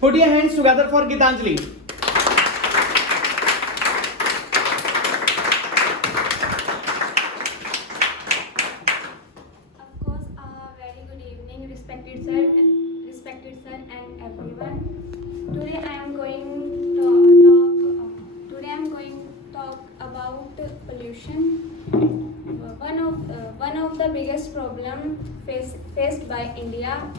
Put your hands together for Gitanjali. Of course, very good evening, respected sir and everyone. Today I am going to talk about pollution. One of the biggest problem faced by India.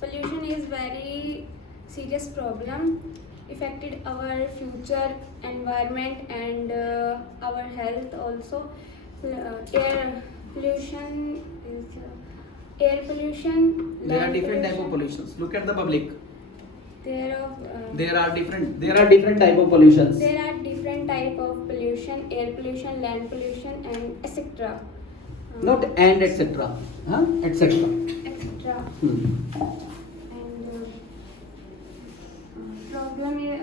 Pollution is very serious problem, affected our future environment and our health also. Air pollution is air pollution. There are land different type of pollution. pollutions. Look at the public. There There are different type of pollutions. are different type of pollution: air pollution, land pollution, and etc. Not and etc. Huh? Etc. Etc. Hmm. And problem is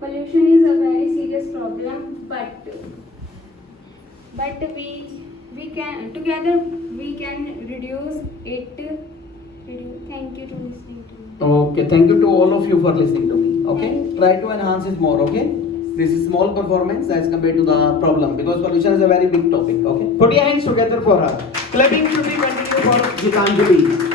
pollution is a very serious problem, but we can together we can reduce it. Thank you to listening to me. Okay, thank you to all of you for listening to me. Okay, try to enhance it more. Okay, this is small performance as compared to the problem because pollution is a very big topic. Okay, put your hands together for her. Clapping should be continued for Gitanjali.